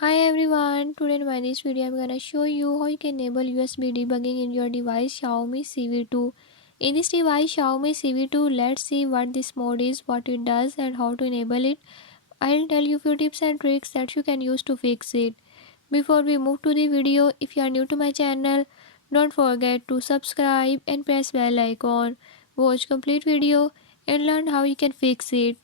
Hi everyone, today in this video I'm gonna show you how you can enable USB debugging in your device Xiaomi Civi 2. In this device Xiaomi Civi 2, let's see what this mode is, what it does and how to enable it. I'll tell you few tips and tricks that you can use to fix it. Before we move to the video, if you are new to my channel, don't forget to subscribe and press bell icon. Watch complete video and learn how you can fix it.